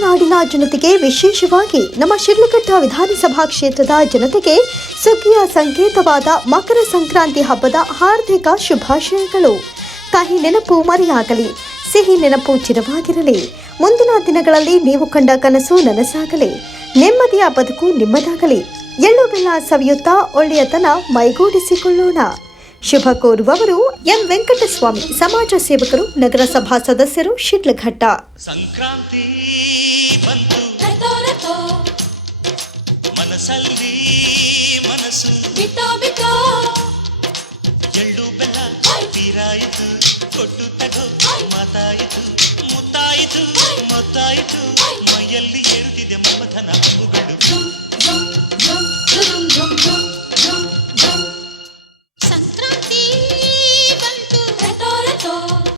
ನಾಡಿನ ಜನತೆಗೆ ವಿಶೇಷವಾಗಿ ನಮ್ಮ ಶಿಡ್ಲಘಟ್ಟ ವಿಧಾನಸಭಾ ಕ್ಷೇತ್ರದ ಜನತೆಗೆ ಸುಗ್ಗಿಯ ಸಂಕೇತವಾದ ಮಕರ ಸಂಕ್ರಾಂತಿ ಹಬ್ಬದ ಹಾರ್ದಿಕ ಶುಭಾಶಯಗಳು. ಕಹಿ ನೆನಪು ಮರೆಯಾಗಲಿ, ಸಿಹಿ ನೆನಪು ಚಿರವಾಗಿರಲಿ. ಮುಂದಿನ ದಿನಗಳಲ್ಲಿ ನೀವು ಕಂಡ ಕನಸು ನನಸಾಗಲಿ. ನೆಮ್ಮದಿಯ ಬದುಕು ನಿಮ್ಮದಾಗಲಿ. ಎಳ್ಳು ಬೆಲ್ಲ ಸವಿಯುತ್ತಾ ಒಳ್ಳೆಯತನ ಮೈಗೂಡಿಸಿಕೊಳ್ಳೋಣ. ಶುಭ ಕೋರುವವರು ಎಂ ವೆಂಕಟಸ್ವಾಮಿ ಸಮಾಜ ಸೇವಕರು ನಗರಸಭಾ ಸದಸ್ಯರು ಶಿಡ್ಲಘಟ್ಟ. ಸಂಕ್ರಾಂತಿ ಬಂತು ಮನಸ್ಸಲ್ಲಿ ಮನಸ್ಸು ಬಿತ್ತೋ ಬಿತ್ತೋ ಎಳ್ಳು ಬೆಲ್ಲ ತೀರಾಯಿತು ಕೊಟ್ಟು ತಗೋ ಮಾತಾಯಿತು ಮುತ್ತಾಯಿತು ಮತ್ತಾಯಿತು ಮೈಯಲ್ಲಿ ಏರುತ್ತಿದೆ ಮಮತನ ಮಗುಗಳು. ಸಂಕ್ರಾಂತಿ